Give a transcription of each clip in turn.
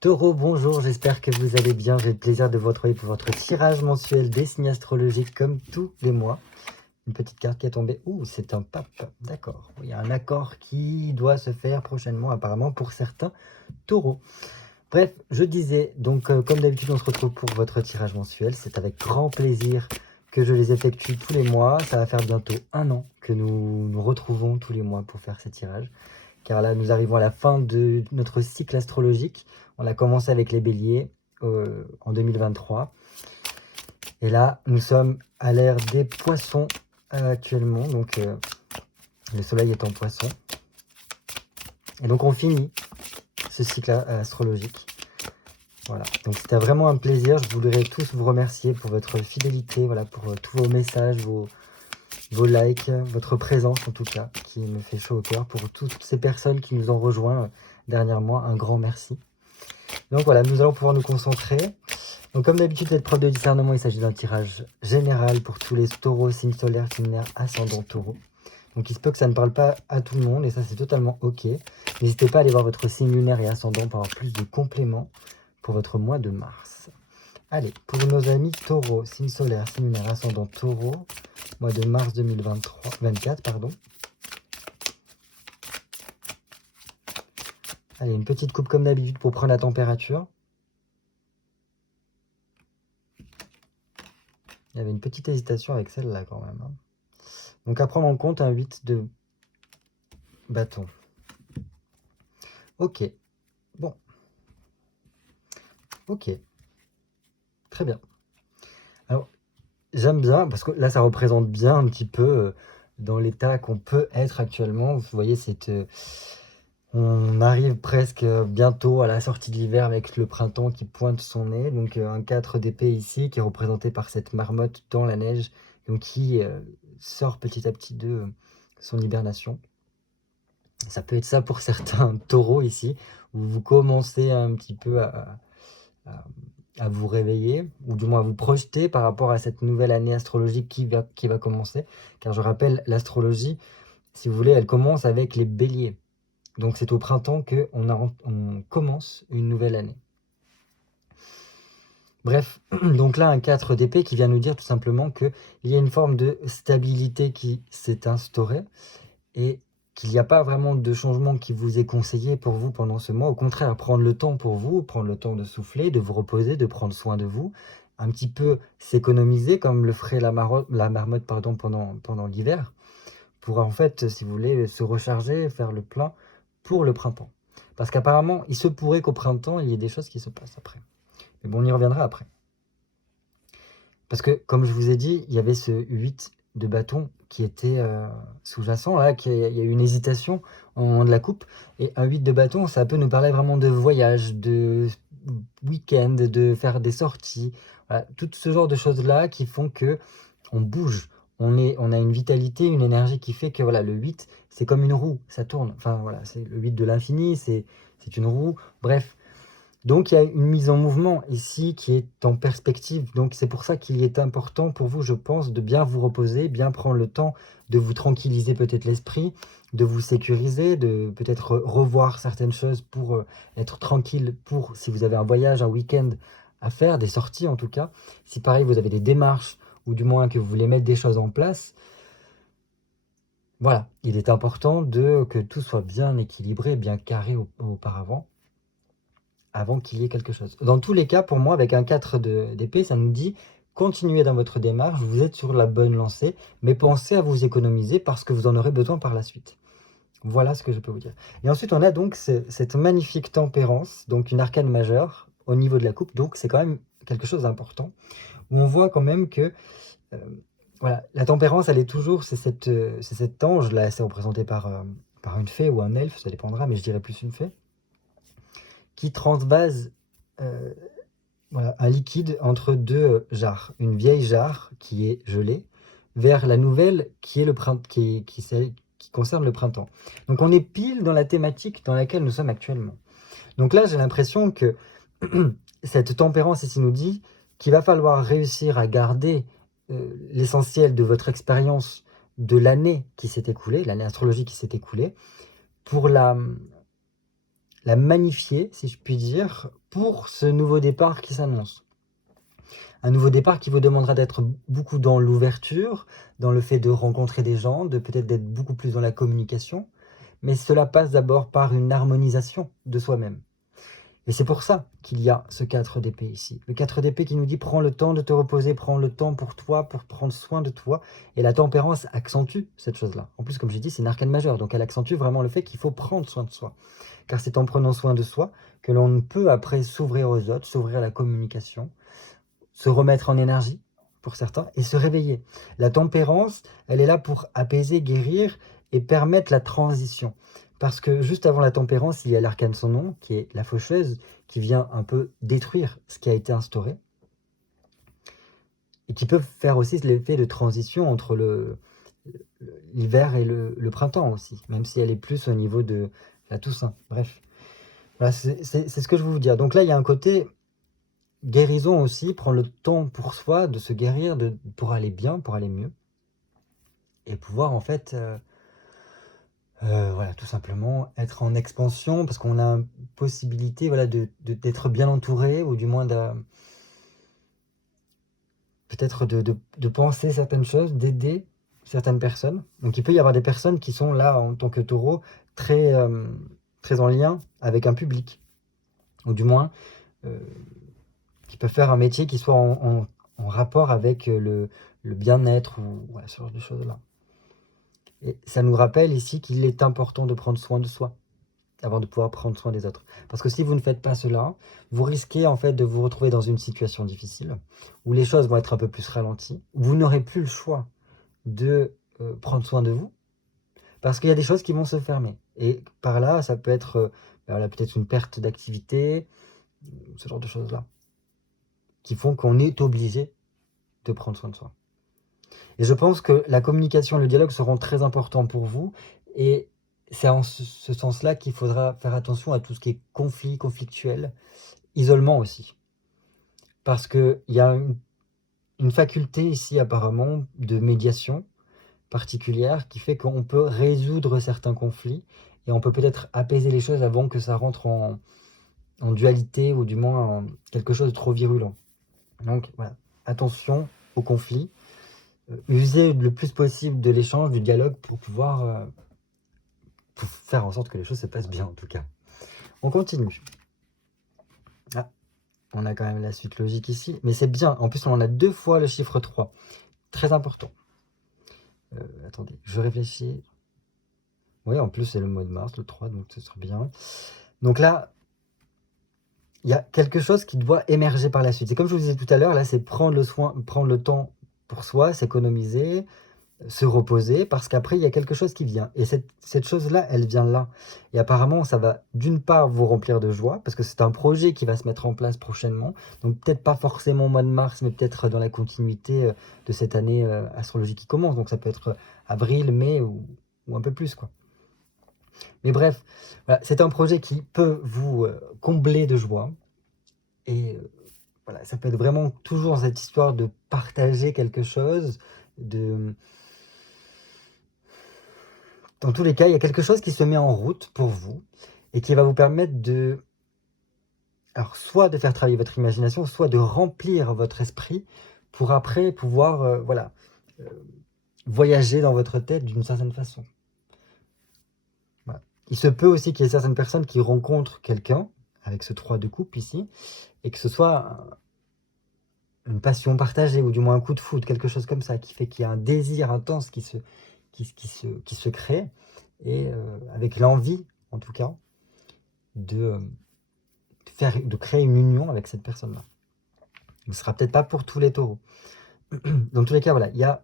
Taureau, bonjour, j'espère que vous allez bien. J'ai le plaisir de vous retrouver pour votre tirage mensuel des signes astrologiques comme tous les mois. Une petite carte qui est tombée. Ouh, c'est un pape, d'accord. Il y a un accord qui doit se faire prochainement apparemment pour certains taureaux. Bref, je disais, donc comme d'habitude on se retrouve pour votre tirage mensuel. C'est avec grand plaisir que je les effectue tous les mois. Ça va faire bientôt 1 an que nous nous retrouvons tous les mois pour faire ces tirages. Car là, nous arrivons à la fin de notre cycle astrologique. On a commencé avec les béliers en 2023. Et là, nous sommes à l'ère des poissons actuellement. Donc, le soleil est en poisson. Et donc, on finit ce cycle astrologique. Voilà. Donc, c'était vraiment un plaisir. Je voudrais tous vous remercier pour votre fidélité, voilà, pour tous vos messages, vos likes, votre présence en tout cas, qui me fait chaud au cœur. Pour toutes ces personnes qui nous ont rejoints dernièrement, un grand merci. Donc voilà, nous allons pouvoir nous concentrer. Donc comme d'habitude, cette preuve de discernement, il s'agit d'un tirage général pour tous les taureaux, signes solaires, lunaires, ascendant taureau. Donc il se peut que ça ne parle pas à tout le monde et ça c'est totalement ok. N'hésitez pas à aller voir votre signe lunaire et ascendant pour avoir plus de compléments pour votre mois de mars. Allez, pour nos amis taureaux, signe solaire, signe lunaire, ascendant taureau, mois de mars 2024, pardon. Allez, une petite coupe comme d'habitude pour prendre la température. Il y avait une petite hésitation avec celle-là quand même. Donc à prendre en compte un 8 de bâton. Ok. Bon. Ok. Très bien. Alors, j'aime bien, parce que là, ça représente bien un petit peu dans l'état qu'on peut être actuellement. Vous voyez, on arrive presque bientôt à la sortie de l'hiver avec le printemps qui pointe son nez. Donc un 4 d'épée ici, qui est représenté par cette marmotte dans la neige, donc qui sort petit à petit de son hibernation. Ça peut être ça pour certains taureaux ici, où vous commencez un petit peu à vous réveiller, ou du moins à vous projeter par rapport à cette nouvelle année astrologique qui va commencer. Car je rappelle, l'astrologie, si vous voulez, elle commence avec les béliers. Donc c'est au printemps qu'on commence une nouvelle année. Bref, donc là, un 4 d'épée qui vient nous dire tout simplement qu'il y a une forme de stabilité qui s'est instaurée et qu'il n'y a pas vraiment de changement qui vous est conseillé pour vous pendant ce mois. Au contraire, prendre le temps pour vous, prendre le temps de souffler, de vous reposer, de prendre soin de vous, un petit peu s'économiser comme le ferait la marmotte pendant l'hiver, pour en fait, si vous voulez, se recharger, faire le plein pour le printemps. Parce qu'apparemment, il se pourrait qu'au printemps, il y ait des choses qui se passent après. Mais bon, on y reviendra après. Parce que, comme je vous ai dit, il y avait ce 8 de bâton qui était sous-jacent, là, il y a eu une hésitation au moment de la coupe. Et un 8 de bâton, ça peut nous parler vraiment de voyage, de week-end, de faire des sorties. Voilà, tout ce genre de choses-là qui font que on bouge. On a une vitalité, une énergie qui fait que voilà, le 8, c'est comme une roue, ça tourne. Enfin voilà, c'est le 8 de l'infini, c'est une roue. Bref, donc il y a une mise en mouvement ici qui est en perspective. Donc c'est pour ça qu'il est important pour vous, je pense, de bien vous reposer, bien prendre le temps de vous tranquilliser peut-être l'esprit, de vous sécuriser, de peut-être revoir certaines choses pour être tranquille, pour si vous avez un voyage, un week-end à faire, des sorties en tout cas. Si pareil, vous avez des démarches ou du moins que vous voulez mettre des choses en place, voilà, il est important que tout soit bien équilibré, bien carré auparavant, avant qu'il y ait quelque chose. Dans tous les cas, pour moi, avec un 4 d'épée, ça nous dit continuez dans votre démarche, vous êtes sur la bonne lancée, mais pensez à vous économiser parce que vous en aurez besoin par la suite. Voilà ce que je peux vous dire. Et ensuite, on a donc cette magnifique tempérance, donc une arcane majeure au niveau de la coupe, donc c'est quand même quelque chose d'important, où on voit quand même que voilà, la tempérance, elle est toujours, c'est cet ange, là, c'est représenté par une fée ou un elfe, ça dépendra, mais je dirais plus une fée, qui transvase voilà, un liquide entre deux jarres. Une vieille jarre qui est gelée, vers la nouvelle qui est qui concerne le printemps. Donc on est pile dans la thématique dans laquelle nous sommes actuellement. Donc là, j'ai l'impression que cette tempérance ici nous dit qu'il va falloir réussir à garder l'essentiel de votre expérience de l'année qui s'est écoulée, l'année astrologique qui s'est écoulée, pour la magnifier, si je puis dire, pour ce nouveau départ qui s'annonce. Un nouveau départ qui vous demandera d'être beaucoup dans l'ouverture, dans le fait de rencontrer des gens, de peut-être d'être beaucoup plus dans la communication, mais cela passe d'abord par une harmonisation de soi-même. Et c'est pour ça qu'il y a ce 4 d'épée ici. Le 4 d'épée qui nous dit « Prends le temps de te reposer, prends le temps pour toi, pour prendre soin de toi ». Et la tempérance accentue cette chose-là. En plus, comme j'ai dit, c'est une arcane majeure, donc elle accentue vraiment le fait qu'il faut prendre soin de soi. Car c'est en prenant soin de soi que l'on peut après s'ouvrir aux autres, s'ouvrir à la communication, se remettre en énergie pour certains et se réveiller. La tempérance, elle est là pour apaiser, guérir et permettre la transition. Parce que juste avant la tempérance, il y a l'arcane sans nom, qui est la faucheuse, qui vient un peu détruire ce qui a été instauré. Et qui peut faire aussi l'effet de transition entre l'hiver et le printemps aussi, même si elle est plus au niveau de la Toussaint. Bref, voilà, c'est ce que je veux vous dire. Donc là, il y a un côté guérison aussi, prendre le temps pour soi, de se guérir, pour aller bien, pour aller mieux. Et pouvoir en fait... voilà, tout simplement être en expansion parce qu'on a une possibilité voilà, d'être bien entouré ou du moins peut-être de penser certaines choses, d'aider certaines personnes. Donc il peut y avoir des personnes qui sont là en tant que taureau très, très en lien avec un public ou du moins qui peuvent faire un métier qui soit en rapport avec le bien-être ou voilà, ce genre de choses-là. Et ça nous rappelle ici qu'il est important de prendre soin de soi avant de pouvoir prendre soin des autres. Parce que si vous ne faites pas cela, vous risquez en fait de vous retrouver dans une situation difficile, où les choses vont être un peu plus ralenties, où vous n'aurez plus le choix de prendre soin de vous, parce qu'il y a des choses qui vont se fermer. Et par là, ça peut être peut-être une perte d'activité, ce genre de choses-là, qui font qu'on est obligé de prendre soin de soi. Et je pense que la communication et le dialogue seront très importants pour vous, et c'est en ce sens-là qu'il faudra faire attention à tout ce qui est conflit, conflictuel, isolement aussi. Parce qu'il y a une faculté ici apparemment de médiation particulière qui fait qu'on peut résoudre certains conflits et on peut peut-être apaiser les choses avant que ça rentre en dualité ou du moins en quelque chose de trop virulent. Donc voilà, attention aux conflits, usez le plus possible de l'échange, du dialogue pour pouvoir pour faire en sorte que les choses se passent bien en tout cas. On continue. Ah, on a quand même la suite logique ici, mais c'est bien. En plus, on en a 2 fois le chiffre 3. Très important. Attendez, je réfléchis. Oui, en plus, c'est le mois de mars, le 3, donc ce sera bien. Donc là, il y a quelque chose qui doit émerger par la suite. C'est comme je vous disais tout à l'heure, là, c'est prendre le temps pour soi, s'économiser, se reposer, parce qu'après, il y a quelque chose qui vient. Et cette chose-là, elle vient là. Et apparemment, ça va d'une part vous remplir de joie, parce que c'est un projet qui va se mettre en place prochainement. Donc peut-être pas forcément au mois de mars, mais peut-être dans la continuité de cette année astrologique qui commence. Donc ça peut être avril, mai ou un peu plus, quoi. Mais bref, voilà, c'est un projet qui peut vous combler de joie. Et voilà, ça peut être vraiment toujours cette histoire de partager quelque chose, Dans tous les cas, il y a quelque chose qui se met en route pour vous et qui va vous permettre alors soit de faire travailler votre imagination, soit de remplir votre esprit pour après pouvoir voyager dans votre tête d'une certaine façon. Voilà. Il se peut aussi qu'il y ait certaines personnes qui rencontrent quelqu'un avec ce 3 de coupe ici et que ce soit une passion partagée ou du moins un coup de foudre, quelque chose comme ça, qui fait qu'il y a un désir intense qui se crée et avec l'envie, en tout cas, de créer une union avec cette personne-là. Ce ne sera peut-être pas pour tous les taureaux. Dans tous les cas, voilà,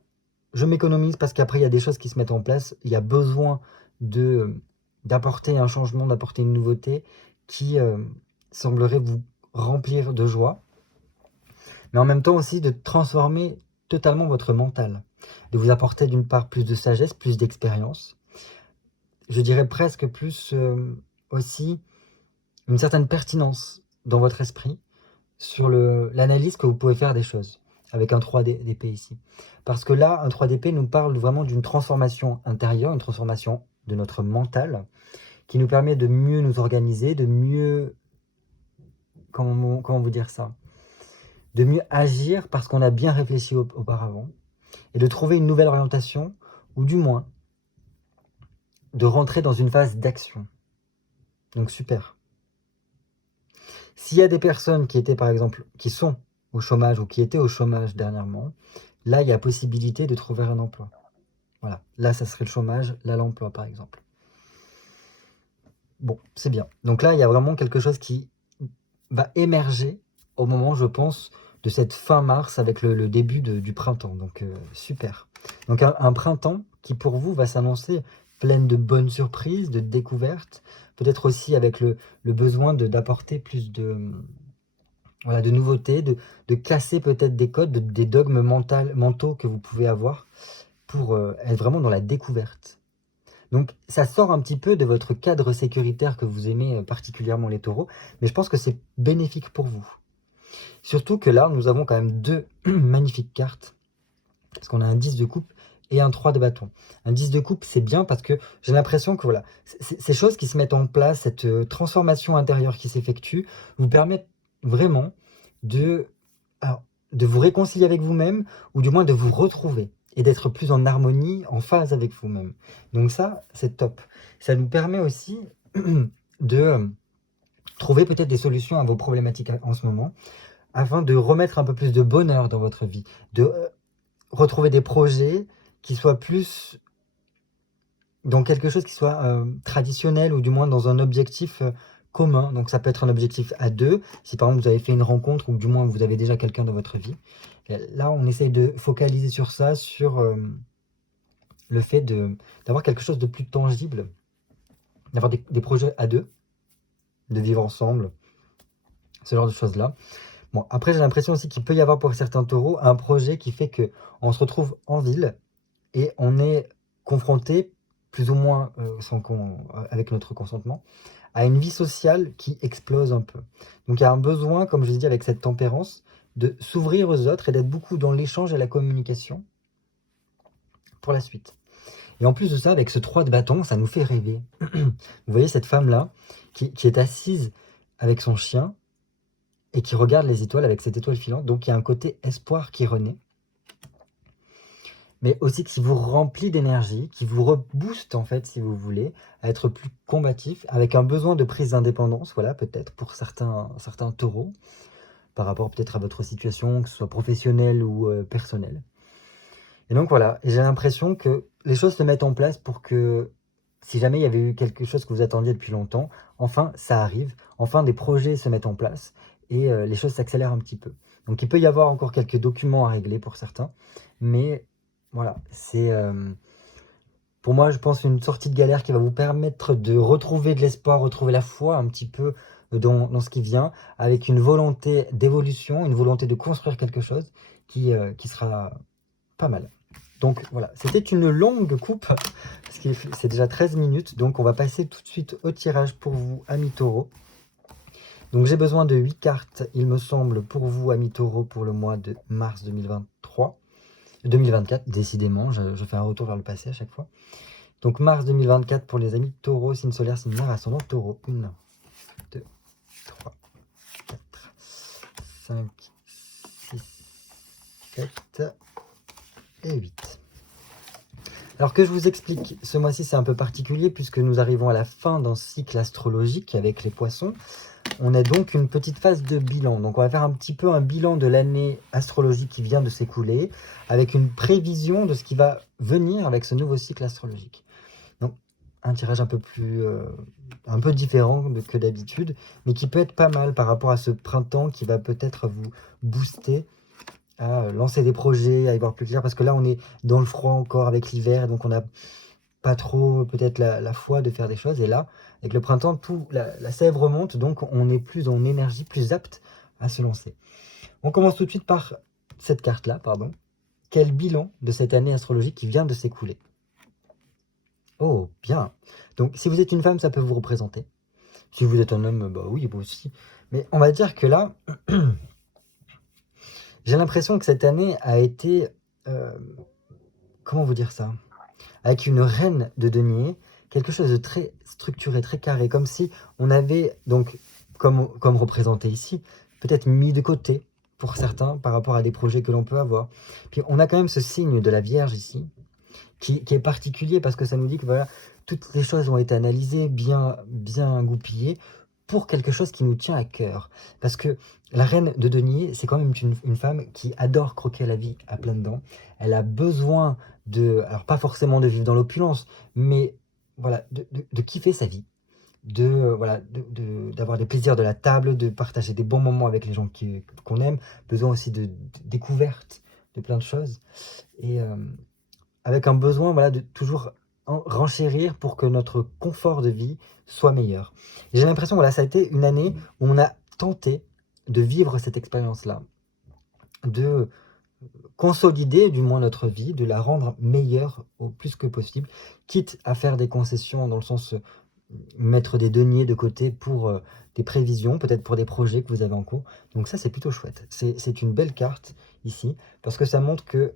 je m'économise parce qu'après, il y a des choses qui se mettent en place. Il y a besoin d'apporter un changement, d'apporter une nouveauté qui semblerait vous remplir de joie, mais en même temps aussi de transformer totalement votre mental, de vous apporter d'une part plus de sagesse, plus d'expérience, je dirais presque plus aussi une certaine pertinence dans votre esprit sur l'analyse que vous pouvez faire des choses avec un 3 d'épée ici. Parce que là, un 3 d'épée nous parle vraiment d'une transformation intérieure, une transformation de notre mental qui nous permet de mieux nous organiser, de mieux, comment vous dire ça, de mieux agir parce qu'on a bien réfléchi auparavant, et de trouver une nouvelle orientation, ou du moins, de rentrer dans une phase d'action. Donc super. S'il y a des personnes qui étaient, par exemple, qui sont au chômage ou qui étaient au chômage dernièrement, là, il y a possibilité de trouver un emploi. Voilà, là, ça serait le chômage, là, l'emploi, par exemple. Bon, c'est bien. Donc là, il y a vraiment quelque chose qui va émerger au moment, je pense, de cette fin mars avec le début du printemps. Donc, super. Donc, un printemps qui, pour vous, va s'annoncer plein de bonnes surprises, de découvertes, peut-être aussi avec le besoin d'apporter plus voilà, de nouveautés, de casser peut-être des codes, des dogmes mentaux que vous pouvez avoir pour être vraiment dans la découverte. Donc ça sort un petit peu de votre cadre sécuritaire que vous aimez particulièrement les taureaux, mais je pense que c'est bénéfique pour vous. Surtout que là, nous avons quand même 2 magnifiques cartes, parce qu'on a un 10 de coupe et un 3 de bâton. Un 10 de coupe, c'est bien parce que j'ai l'impression que voilà, ces choses qui se mettent en place, cette transformation intérieure qui s'effectue, vous permettent vraiment de, alors, de vous réconcilier avec vous-même, ou du moins de vous retrouver, et d'être plus en harmonie, en phase avec vous-même. Donc ça, c'est top. Ça nous permet aussi de trouver peut-être des solutions à vos problématiques en ce moment, afin de remettre un peu plus de bonheur dans votre vie, de retrouver des projets qui soient plus dans quelque chose qui soit traditionnel, ou du moins dans un objectif commun. Donc ça peut être un objectif à 2, si par exemple vous avez fait une rencontre, ou du moins vous avez déjà quelqu'un dans votre vie. Et là, on essaye de focaliser sur ça, sur le fait d'avoir quelque chose de plus tangible, d'avoir des projets à 2, de vivre ensemble, ce genre de choses-là. Bon, après, j'ai l'impression aussi qu'il peut y avoir pour certains taureaux un projet qui fait qu'on se retrouve en ville et on est confronté, plus ou moins avec notre consentement, à une vie sociale qui explose un peu. Donc il y a un besoin, comme je l'ai dit avec cette tempérance, de s'ouvrir aux autres et d'être beaucoup dans l'échange et la communication pour la suite. Et en plus de ça, avec ce 3 de bâton, ça nous fait rêver. Vous voyez cette femme-là qui est assise avec son chien et qui regarde les étoiles avec cette étoile filante. Donc il y a un côté espoir qui renaît, mais aussi qui vous remplit d'énergie, qui vous rebooste en fait, si vous voulez, à être plus combatif, avec un besoin de prise d'indépendance, voilà, peut-être pour certains taureaux, par rapport peut-être à votre situation, que ce soit professionnelle ou personnelle. Et donc voilà, et j'ai l'impression que les choses se mettent en place pour que, si jamais il y avait eu quelque chose que vous attendiez depuis longtemps, enfin ça arrive, enfin des projets se mettent en place, et les choses s'accélèrent un petit peu. Donc il peut y avoir encore quelques documents à régler pour certains, mais voilà, c'est pour moi, je pense, une sortie de galère qui va vous permettre de retrouver de l'espoir, retrouver la foi un petit peu dans ce qui vient, avec une volonté d'évolution, une volonté de construire quelque chose qui sera pas mal. Donc voilà, c'était une longue coupe, parce que c'est déjà 13 minutes, donc on va passer tout de suite au tirage pour vous, amis taureaux. Donc j'ai besoin de 8 cartes, il me semble, pour vous, amis taureaux, pour le mois de mars 2024, décidément, je fais un retour vers le passé à chaque fois. Donc mars 2024 pour les amis taureaux, signe solaire, signe lunaire, ascendant taureau. 1, 2, 3, 4, 5, 6, 7 et 8. Alors que je vous explique, ce mois-ci c'est un peu particulier puisque nous arrivons à la fin d'un cycle astrologique avec les poissons. On a donc une petite phase de bilan. Donc on va faire un petit peu un bilan de l'année astrologique qui vient de s'écouler, avec une prévision de ce qui va venir avec ce nouveau cycle astrologique. Donc un tirage un peu plus, un peu différent que d'habitude, mais qui peut être pas mal par rapport à ce printemps qui va peut-être vous booster à lancer des projets, à y voir plus clair, parce que là on est dans le froid encore avec l'hiver, donc on n'a pas trop peut-être la foi de faire des choses, et là avec le printemps la sève remonte, donc on est plus en énergie, plus apte à se lancer. On commence tout de suite par cette carte là, pardon. Quel bilan de cette année astrologique qui vient de s'écouler? Oh bien, donc si vous êtes une femme, ça peut vous représenter. Si vous êtes un homme, bah oui, moi aussi, mais on va dire que là j'ai l'impression que cette année a été, comment vous dire ça? Avec une reine de denier, quelque chose de très structuré, très carré, comme si on avait, donc, comme représenté ici, peut-être mis de côté, pour certains, par rapport à des projets que l'on peut avoir. Puis on a quand même ce signe de la Vierge ici, qui est particulier parce que ça nous dit que voilà, toutes les choses ont été analysées, bien goupillées, pour quelque chose qui nous tient à cœur. Parce que la reine de denier, c'est quand même une femme qui adore croquer la vie à pleines dents. Elle a besoin alors pas forcément de vivre dans l'opulence, mais voilà, de kiffer sa vie, voilà, d'avoir des plaisirs de la table, de partager des bons moments avec les gens qu'on aime, besoin aussi de découverte de plein de choses. Et avec un besoin, voilà, de toujours renchérir pour que notre confort de vie soit meilleur. J'ai l'impression, voilà, ça a été une année où on a tenté de vivre cette expérience-là, de consolider du moins notre vie, de la rendre meilleure au plus que possible, quitte à faire des concessions dans le sens mettre des deniers de côté pour des prévisions, peut-être pour des projets que vous avez en cours. Donc ça, c'est plutôt chouette. C'est une belle carte ici, parce que ça montre que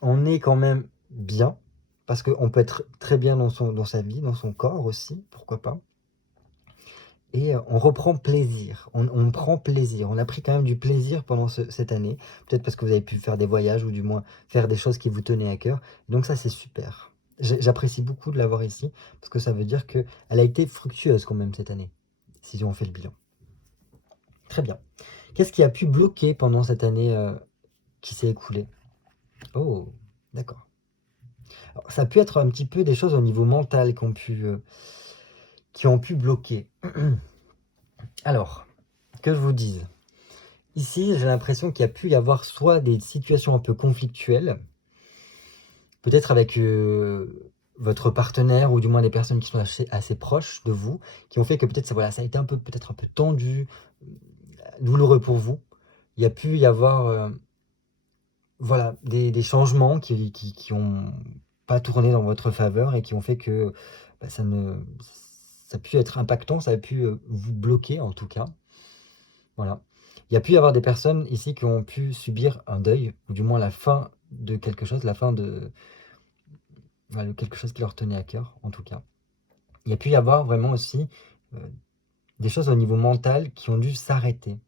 on est quand même bien, parce qu'on peut être très bien dans sa vie, dans son corps aussi, pourquoi pas. Et on reprend plaisir, on prend plaisir. On a pris quand même du plaisir pendant cette année, peut-être parce que vous avez pu faire des voyages ou du moins faire des choses qui vous tenaient à cœur. Donc ça, c'est super. J'apprécie beaucoup de l'avoir ici, parce que ça veut dire qu'elle a été fructueuse quand même cette année, si on fait le bilan. Très bien. Qu'est-ce qui a pu bloquer pendant cette année qui s'est écoulée? Oh, d'accord. Alors, ça a pu être un petit peu des choses au niveau mental qui ont pu bloquer. Alors, que je vous dise. Ici, j'ai l'impression qu'il y a pu y avoir soit des situations un peu conflictuelles, peut-être avec votre partenaire ou du moins des personnes qui sont assez proches de vous, qui ont fait que peut-être ça a été peut-être un peu tendu, douloureux pour vous. Il y a pu y avoir voilà, des changements qui ont pas tourné dans votre faveur et qui ont fait que ça a pu être impactant, ça a pu vous bloquer en tout cas. Voilà. Il y a pu y avoir des personnes ici qui ont pu subir un deuil, ou du moins la fin de quelque chose, la fin de quelque chose qui leur tenait à cœur, en tout cas. Il y a pu y avoir vraiment aussi des choses au niveau mental qui ont dû s'arrêter.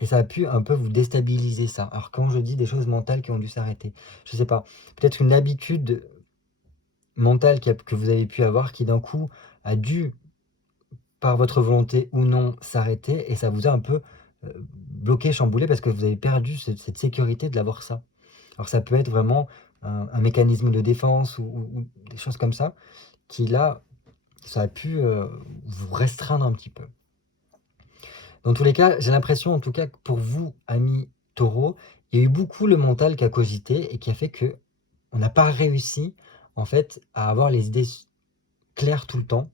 Et ça a pu un peu vous déstabiliser ça. Alors quand je dis des choses mentales qui ont dû s'arrêter, je sais pas, peut-être une habitude mentale que vous avez pu avoir qui d'un coup a dû, par votre volonté ou non, s'arrêter et ça vous a un peu bloqué, chamboulé parce que vous avez perdu cette sécurité de l'avoir ça. Alors ça peut être vraiment un mécanisme de défense ou des choses comme ça qui là, ça a pu vous restreindre un petit peu. Dans tous les cas, j'ai l'impression en tout cas que pour vous, amis taureaux, il y a eu beaucoup le mental qui a cogité et qui a fait que on n'a pas réussi en fait à avoir les idées claires tout le temps.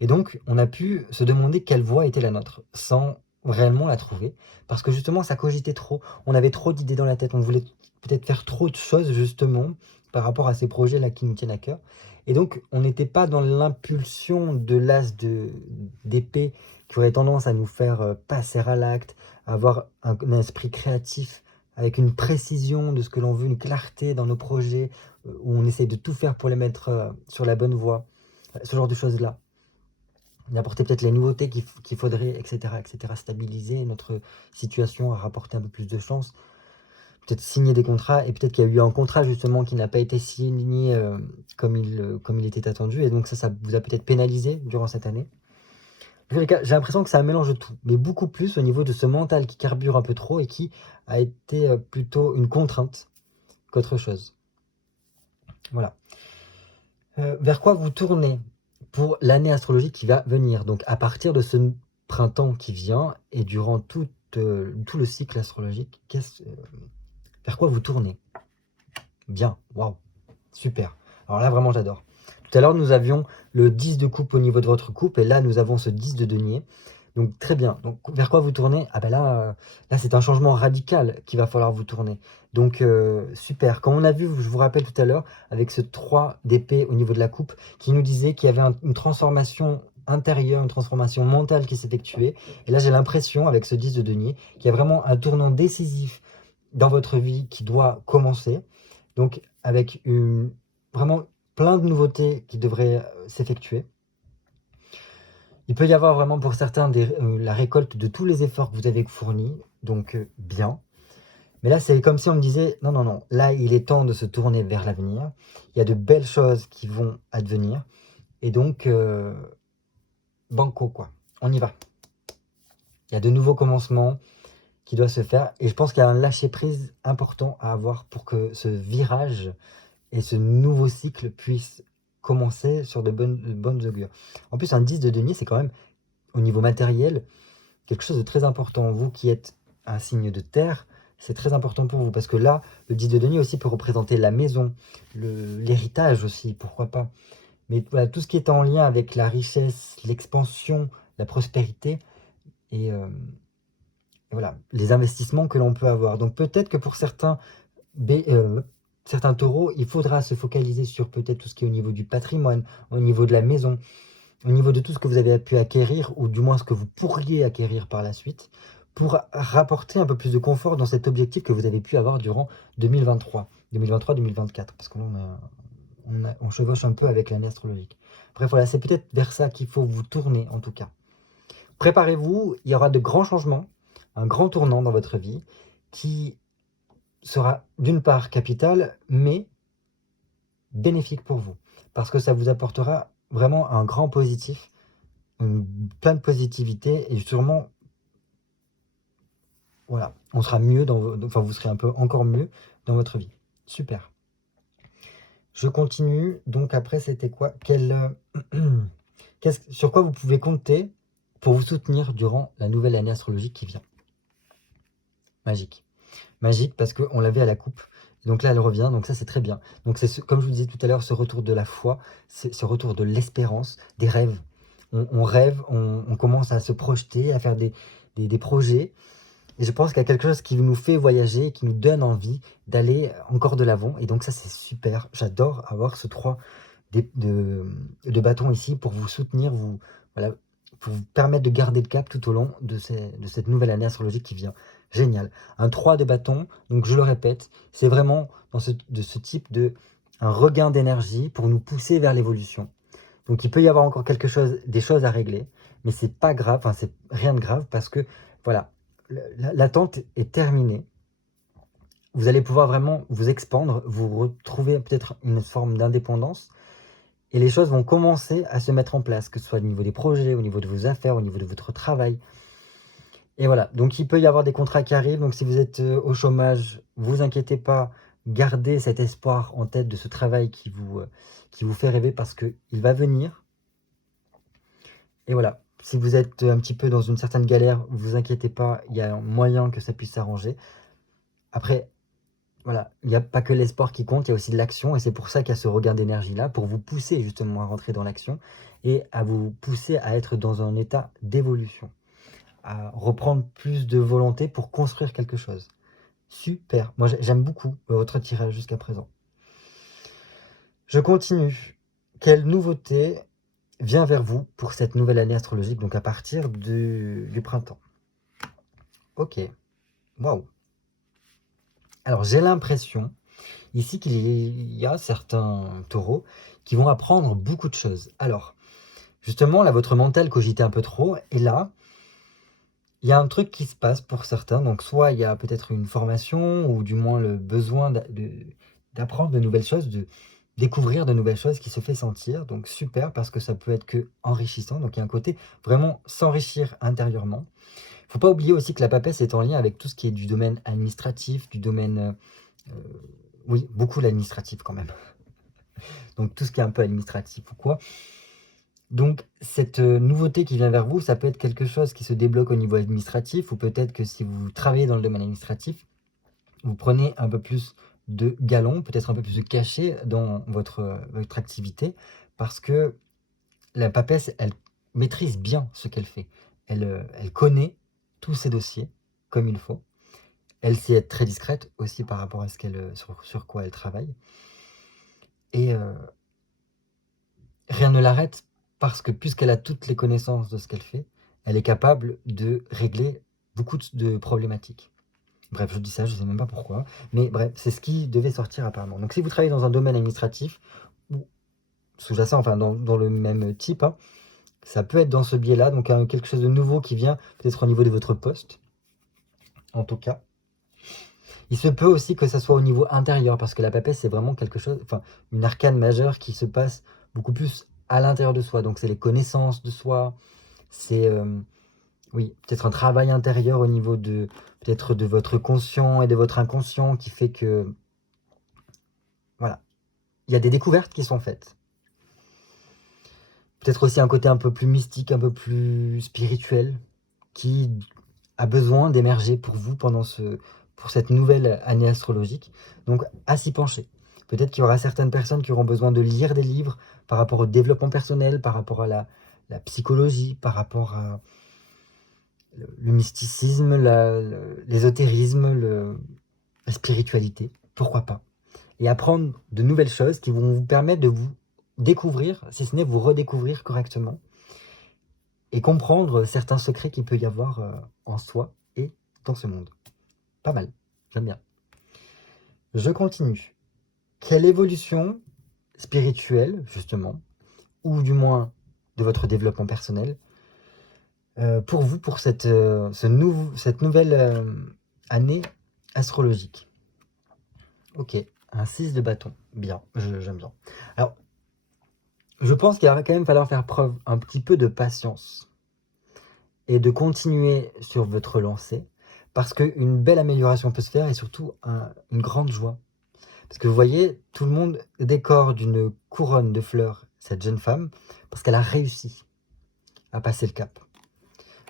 Et donc, on a pu se demander quelle voie était la nôtre, sans réellement la trouver, parce que justement, ça cogitait trop. On avait trop d'idées dans la tête, on voulait peut-être faire trop de choses, justement, par rapport à ces projets-là qui nous tiennent à cœur. Et donc, on n'était pas dans l'impulsion de l'as d'épée qui aurait tendance à nous faire passer à l'acte, avoir un esprit créatif avec une précision de ce que l'on veut, une clarté dans nos projets, où on essaye de tout faire pour les mettre sur la bonne voie, ce genre de choses-là. D'apporter peut-être les nouveautés qu'il faudrait, etc., stabiliser notre situation, à rapporter un peu plus de chance, peut-être signer des contrats, et peut-être qu'il y a eu un contrat justement qui n'a pas été signé comme il était attendu, et donc ça vous a peut-être pénalisé durant cette année. En tous les cas, j'ai l'impression que ça mélange tout, mais beaucoup plus au niveau de ce mental qui carbure un peu trop et qui a été plutôt une contrainte qu'autre chose. Voilà. Vers quoi vous tournez pour l'année astrologique qui va venir? Donc à partir de ce printemps qui vient et durant tout le cycle astrologique, vers quoi vous tournez? Bien, waouh, super. Alors là, vraiment, j'adore. Tout à l'heure, nous avions le 10 de coupe au niveau de votre coupe, et là, nous avons ce 10 de denier. Donc très bien. Donc vers quoi vous tournez? Ah ben là, c'est un changement radical qu'il va falloir vous tourner. Donc super. Comme on a vu, je vous rappelle tout à l'heure, avec ce 3 d'épée au niveau de la coupe, qui nous disait qu'il y avait une transformation intérieure, une transformation mentale qui s'effectuait. Et là, j'ai l'impression, avec ce 10 de denier, qu'il y a vraiment un tournant décisif dans votre vie qui doit commencer. Donc avec vraiment plein de nouveautés qui devraient s'effectuer. Il peut y avoir vraiment pour certains la récolte de tous les efforts que vous avez fournis, donc bien. Mais là, c'est comme si on me disait, non, non, non, là, il est temps de se tourner vers l'avenir. Il y a de belles choses qui vont advenir. Et donc, banco, quoi. On y va. Il y a de nouveaux commencements qui doivent se faire. Et je pense qu'il y a un lâcher-prise important à avoir pour que ce virage et ce nouveau cycle puisse commencer sur de bonnes augures. En plus, un 10 de denier, c'est quand même, au niveau matériel, quelque chose de très important. Vous qui êtes un signe de terre, c'est très important pour vous. Parce que là, le 10 de denier aussi peut représenter la maison, l'héritage aussi, pourquoi pas. Mais voilà, tout ce qui est en lien avec la richesse, l'expansion, la prospérité et voilà, les investissements que l'on peut avoir. Donc peut-être que pour certains taureaux, il faudra se focaliser sur peut-être tout ce qui est au niveau du patrimoine, au niveau de la maison, au niveau de tout ce que vous avez pu acquérir, ou du moins ce que vous pourriez acquérir par la suite, pour rapporter un peu plus de confort dans cet objectif que vous avez pu avoir durant 2023, 2023-2024, parce qu'on on chevauche un peu avec l'année astrologique. Bref, voilà, c'est peut-être vers ça qu'il faut vous tourner, en tout cas. Préparez-vous, il y aura de grands changements, un grand tournant dans votre vie, qui sera d'une part capital, mais bénéfique pour vous, parce que ça vous apportera vraiment un grand positif, plein de positivité, et sûrement, voilà, on sera mieux enfin vous serez un peu encore mieux dans votre vie. Super. Je continue. Donc après, c'était quoi? Sur quoi vous pouvez compter pour vous soutenir durant la nouvelle année astrologique qui vient? Magique. Magique parce qu'on l'avait à la coupe. Donc là, elle revient. Donc ça, c'est très bien. Donc c'est comme je vous disais tout à l'heure, ce retour de la foi, ce retour de l'espérance, des rêves. On rêve, on commence à se projeter, à faire des projets. Et je pense qu'il y a quelque chose qui nous fait voyager, qui nous donne envie d'aller encore de l'avant. Et donc ça, c'est super. J'adore avoir ce 3 de bâton ici pour vous soutenir, voilà, pour vous permettre de garder le cap tout au long de cette nouvelle année astrologique qui vient. Génial. Un 3 de bâton, donc je le répète, c'est vraiment de ce type de un regain d'énergie pour nous pousser vers l'évolution. Donc il peut y avoir encore des choses à régler, mais c'est pas grave, enfin c'est rien de grave parce que voilà, l'attente est terminée. Vous allez pouvoir vraiment vous expandre, vous retrouver peut-être une forme d'indépendance et les choses vont commencer à se mettre en place, que ce soit au niveau des projets, au niveau de vos affaires, au niveau de votre travail. Et voilà, donc il peut y avoir des contrats qui arrivent, donc si vous êtes au chômage, vous inquiétez pas, gardez cet espoir en tête de ce travail qui vous fait rêver parce qu'il va venir. Et voilà, si vous êtes un petit peu dans une certaine galère, vous inquiétez pas, il y a un moyen que ça puisse s'arranger. Après, voilà, il n'y a pas que l'espoir qui compte, il y a aussi de l'action, et c'est pour ça qu'il y a ce regain d'énergie-là, pour vous pousser justement à rentrer dans l'action, et à vous pousser à être dans un état d'évolution, à reprendre plus de volonté pour construire quelque chose. Super, moi j'aime beaucoup votre tirage jusqu'à présent. Je continue. Quelle nouveauté vient vers vous pour cette nouvelle année astrologique, donc à partir du printemps? Ok, waouh. Alors j'ai l'impression ici qu'il y a certains taureaux qui vont apprendre beaucoup de choses. Alors, justement, là, votre mental cogitait un peu trop, et là, il y a un truc qui se passe pour certains. Donc, soit il y a peut-être une formation, ou du moins le besoin d'apprendre de nouvelles choses, de découvrir de nouvelles choses qui se fait sentir. Donc, super, parce que ça peut être que enrichissant. Donc, il y a un côté vraiment s'enrichir intérieurement. Il ne faut pas oublier aussi que la papesse est en lien avec tout ce qui est du domaine administratif, du domaine... oui, beaucoup l'administratif quand même. Donc tout ce qui est un peu administratif ou quoi. Donc cette nouveauté qui vient vers vous, ça peut être quelque chose qui se débloque au niveau administratif, ou peut-être que si vous travaillez dans le domaine administratif, vous prenez un peu plus de galon, peut-être un peu plus de cachet dans votre activité, parce que la papesse, elle maîtrise bien ce qu'elle fait. Elle connaît tous ses dossiers comme il faut. Elle sait être très discrète aussi par rapport à sur quoi elle travaille. Et rien ne l'arrête parce que puisqu'elle a toutes les connaissances de ce qu'elle fait, elle est capable de régler beaucoup de problématiques. Bref, je dis ça, je ne sais même pas pourquoi, mais bref, c'est ce qui devait sortir apparemment. Donc si vous travaillez dans un domaine administratif, ou sous-jacent, enfin dans le même type, hein. Ça peut être dans ce biais-là, donc quelque chose de nouveau qui vient peut-être au niveau de votre poste, en tout cas. Il se peut aussi que ça soit au niveau intérieur, parce que la papesse, c'est vraiment quelque chose, enfin, une arcane majeure qui se passe beaucoup plus à l'intérieur de soi. Donc, c'est les connaissances de soi, c'est, oui, peut-être un travail intérieur au niveau de, peut-être de votre conscient et de votre inconscient qui fait que, voilà, il y a des découvertes qui sont faites. Peut-être aussi un côté un peu plus mystique, un peu plus spirituel, qui a besoin d'émerger pour vous pour cette nouvelle année astrologique. Donc, à s'y pencher. Peut-être qu'il y aura certaines personnes qui auront besoin de lire des livres par rapport au développement personnel, par rapport à la psychologie, par rapport à le mysticisme, l'ésotérisme, la spiritualité. Pourquoi pas? Et apprendre de nouvelles choses qui vont vous permettre de vous découvrir, si ce n'est vous redécouvrir correctement, et comprendre certains secrets qu'il peut y avoir en soi et dans ce monde. Pas mal, j'aime bien. Je continue. Quelle évolution spirituelle, justement, ou du moins de votre développement personnel, pour vous, pour cette nouvelle année astrologique? Ok, un 6 de bâton, bien, j'aime bien. Alors, je pense qu'il va quand même falloir faire preuve un petit peu de patience et de continuer sur votre lancée, parce qu'une belle amélioration peut se faire et surtout une grande joie. Parce que vous voyez, tout le monde décore d'une couronne de fleurs cette jeune femme, parce qu'elle a réussi à passer le cap.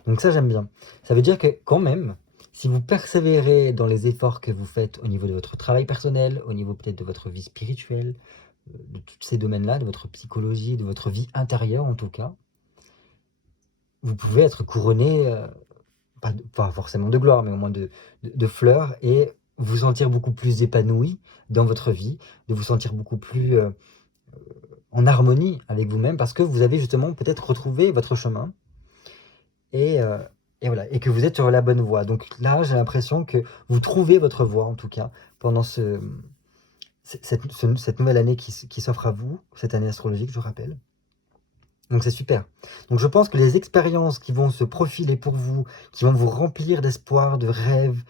Donc ça, j'aime bien. Ça veut dire que quand même, si vous persévérez dans les efforts que vous faites au niveau de votre travail personnel, au niveau peut-être de votre vie spirituelle, de tous ces domaines-là, de votre psychologie, de votre vie intérieure en tout cas, vous pouvez être couronné, pas forcément de gloire, mais au moins de fleurs, et vous sentir beaucoup plus épanoui dans votre vie, de vous sentir beaucoup plus en harmonie avec vous-même, parce que vous avez justement peut-être retrouvé votre chemin, et, voilà, et que vous êtes sur la bonne voie. Donc là, j'ai l'impression que vous trouvez votre voie, en tout cas, pendant cette nouvelle année qui s'offre à vous, cette année astrologique, je rappelle. Donc c'est super. Donc je pense que les expériences qui vont se profiler pour vous, qui vont vous remplir d'espoir, de rêves,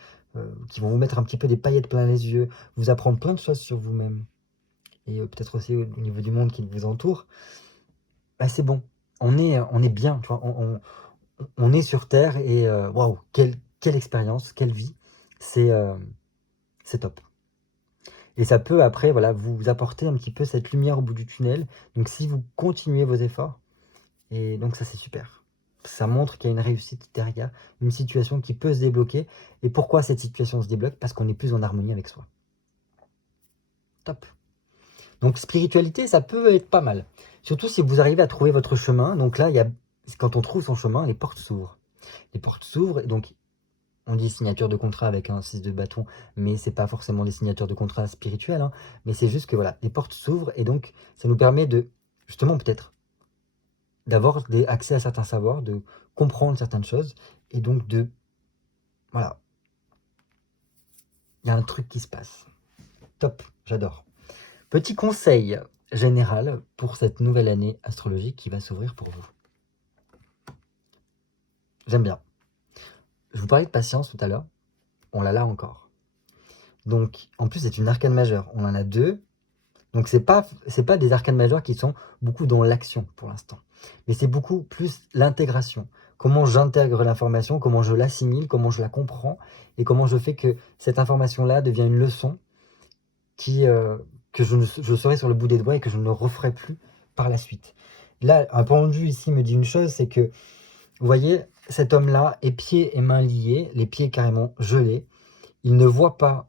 qui vont vous mettre un petit peu des paillettes plein les yeux, vous apprendre plein de choses sur vous-même, et peut-être aussi au niveau du monde qui vous entoure, bah c'est bon. On est bien, tu vois, on est sur Terre, et waouh, quelle expérience, quelle vie, c'est top. Et ça peut après, voilà, vous apporter un petit peu cette lumière au bout du tunnel. Donc si vous continuez vos efforts, et donc ça c'est super. Ça montre qu'il y a une réussite derrière, une situation qui peut se débloquer. Et pourquoi cette situation se débloque? Parce qu'on est plus en harmonie avec soi. Top. Donc spiritualité, ça peut être pas mal. Surtout si vous arrivez à trouver votre chemin. Donc là, quand on trouve son chemin, les portes s'ouvrent. Les portes s'ouvrent, et donc on dit signature de contrat avec un 6 de bâton, mais c'est pas forcément des signatures de contrat spirituelles, hein, mais c'est juste que voilà, les portes s'ouvrent, et donc ça nous permet de, justement peut-être, d'avoir accès à certains savoirs, de comprendre certaines choses, et donc voilà, il y a un truc qui se passe. Top, j'adore. Petit conseil général pour cette nouvelle année astrologique qui va s'ouvrir pour vous. J'aime bien. Je vous parlais de patience tout à l'heure, on l'a là encore. Donc, en plus, c'est une arcane majeure, on en a deux. Donc c'est pas des arcanes majeures qui sont beaucoup dans l'action pour l'instant, mais c'est beaucoup plus l'intégration. Comment j'intègre l'information, comment je l'assimile, comment je la comprends, et comment je fais que cette information-là devienne une leçon que je saurai sur le bout des doigts et que je ne referai plus par la suite. Là, un pendu ici me dit une chose, c'est que, vous voyez, cet homme-là est pieds et mains liés, les pieds carrément gelés, il ne voit pas.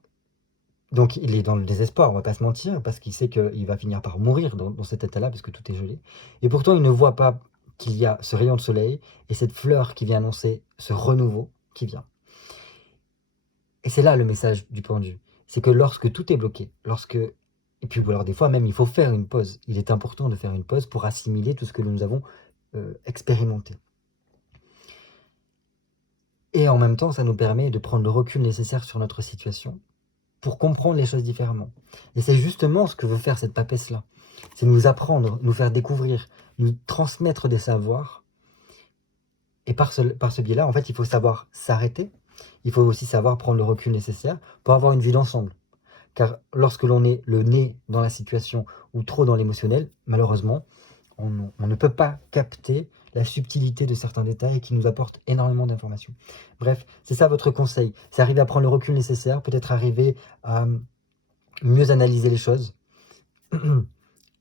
Donc il est dans le désespoir, on va pas se mentir, parce qu'il sait qu'il va finir par mourir dans cet état-là, parce que tout est gelé. Et pourtant, il ne voit pas qu'il y a ce rayon de soleil et cette fleur qui vient annoncer ce renouveau qui vient. Et c'est là le message du pendu. C'est que lorsque tout est bloqué, et puis alors des fois même, il faut faire une pause. Il est important de faire une pause pour assimiler tout ce que nous avons expérimenté. Et en même temps, ça nous permet de prendre le recul nécessaire sur notre situation, pour comprendre les choses différemment. Et c'est justement ce que veut faire cette papesse-là. C'est nous apprendre, nous faire découvrir, nous transmettre des savoirs. Et par ce biais-là, en fait, il faut savoir s'arrêter. Il faut aussi savoir prendre le recul nécessaire pour avoir une vie d'ensemble. Car lorsque l'on est le nez dans la situation ou trop dans l'émotionnel, malheureusement, on ne peut pas capter la subtilité de certains détails qui nous apportent énormément d'informations. Bref, c'est ça votre conseil. C'est arriver à prendre le recul nécessaire, peut-être arriver à mieux analyser les choses.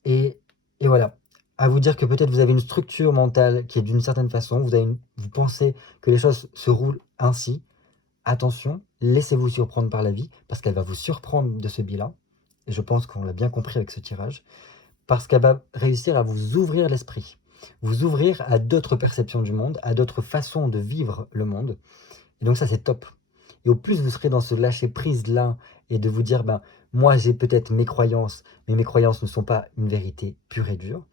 Et voilà, à vous dire que peut-être vous avez une structure mentale qui est d'une certaine façon, vous pensez que les choses se roulent ainsi. Attention, laissez-vous surprendre par la vie, parce qu'elle va vous surprendre de ce biais-là. Et je pense qu'on l'a bien compris avec ce tirage. Parce qu'elle va réussir à vous ouvrir l'esprit, vous ouvrir à d'autres perceptions du monde, à d'autres façons de vivre le monde. Et donc ça, c'est top. Et au plus vous serez dans ce lâcher-prise-là, et de vous dire, moi j'ai peut-être mes croyances, mais mes croyances ne sont pas une vérité pure et dure,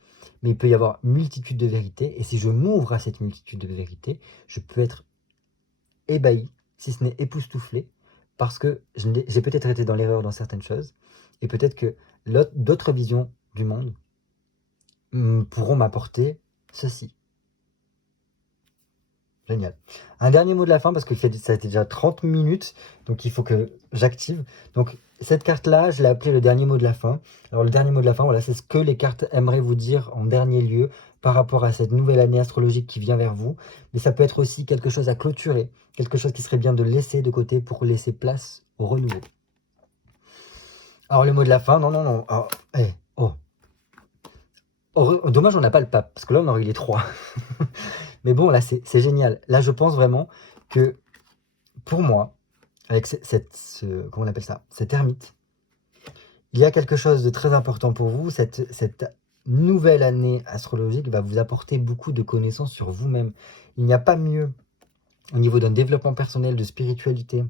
mais il peut y avoir une multitude de vérités, et si je m'ouvre à cette multitude de vérités, je peux être ébahi, si ce n'est époustouflé, parce que j'ai peut-être été dans l'erreur dans certaines choses, et peut-être que d'autres visions du monde pourront m'apporter ceci. Génial. Un dernier mot de la fin, parce que ça a été déjà 30 minutes, donc il faut que j'active. Donc cette carte-là, je l'ai appelée le dernier mot de la fin. Alors le dernier mot de la fin, voilà, c'est ce que les cartes aimeraient vous dire en dernier lieu par rapport à cette nouvelle année astrologique qui vient vers vous. Mais ça peut être aussi quelque chose à clôturer, quelque chose qui serait bien de laisser de côté pour laisser place au renouveau. Alors le mot de la fin, non. Dommage, on n'a pas le pape, parce que là on aurait eu les trois. Mais bon, là c'est génial. Là je pense vraiment que pour moi, avec comment on appelle ça, cette ermite, il y a quelque chose de très important pour vous. Cette nouvelle année astrologique va vous apporter beaucoup de connaissances sur vous-même. Il n'y a pas mieux au niveau d'un développement personnel, de spiritualité,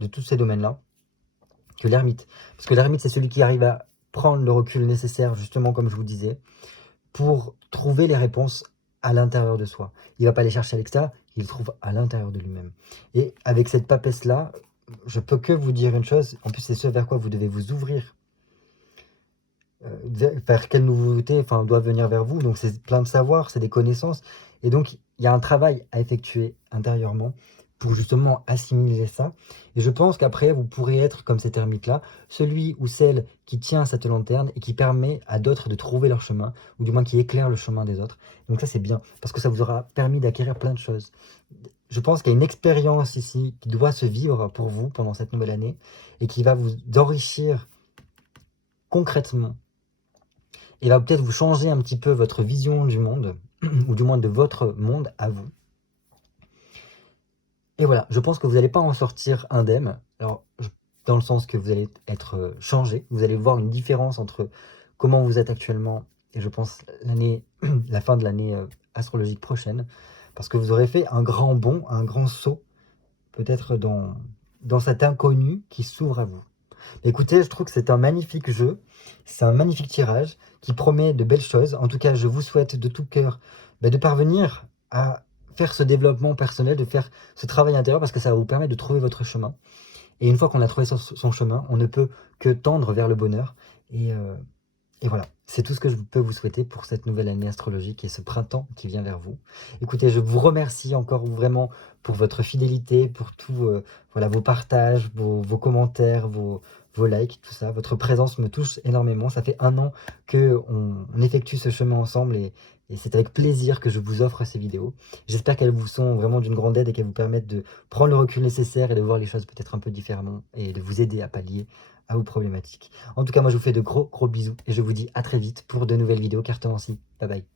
de tous ces domaines-là, que l'ermite. Parce que l'ermite, c'est celui qui arrive à prendre le recul nécessaire, justement comme je vous disais, pour trouver les réponses à l'intérieur de soi. Il ne va pas les chercher à l'extérieur, il les trouve à l'intérieur de lui-même. Et avec cette papesse-là, je peux que vous dire une chose, en plus c'est ce vers quoi vous devez vous ouvrir, vers quelle nouveauté doit venir vers vous, donc c'est plein de savoir, c'est des connaissances, et donc il y a un travail à effectuer intérieurement pour justement assimiler ça, et je pense qu'après vous pourrez être comme cet ermite-là, celui ou celle qui tient cette lanterne et qui permet à d'autres de trouver leur chemin, ou du moins qui éclaire le chemin des autres. Donc ça c'est bien, parce que ça vous aura permis d'acquérir plein de choses. Je pense qu'il y a une expérience ici qui doit se vivre pour vous pendant cette nouvelle année, et qui va vous enrichir concrètement, et va peut-être vous changer un petit peu votre vision du monde, ou du moins de votre monde à vous. Et voilà, je pense que vous n'allez pas en sortir indemne, alors dans le sens que vous allez être changé, vous allez voir une différence entre comment vous êtes actuellement, et je pense la fin de l'année astrologique prochaine, parce que vous aurez fait un grand bond, un grand saut, peut-être dans cet inconnu qui s'ouvre à vous. Écoutez, je trouve que c'est un magnifique jeu, c'est un magnifique tirage qui promet de belles choses. En tout cas, je vous souhaite de tout cœur de parvenir à faire ce développement personnel, de faire ce travail intérieur, parce que ça va vous permettre de trouver votre chemin. Et une fois qu'on a trouvé son chemin, on ne peut que tendre vers le bonheur. Et voilà, c'est tout ce que je peux vous souhaiter pour cette nouvelle année astrologique et ce printemps qui vient vers vous. Écoutez, je vous remercie encore vraiment pour votre fidélité, pour tout, vos partages, vos commentaires, vos likes, tout ça. Votre présence me touche énormément. Ça fait 1 an qu'on effectue ce chemin ensemble, et c'est avec plaisir que je vous offre ces vidéos. J'espère qu'elles vous sont vraiment d'une grande aide et qu'elles vous permettent de prendre le recul nécessaire et de voir les choses peut-être un peu différemment et de vous aider à pallier à vos problématiques. En tout cas, moi je vous fais de gros bisous et je vous dis à très vite pour de nouvelles vidéos cartomancie. Bye bye.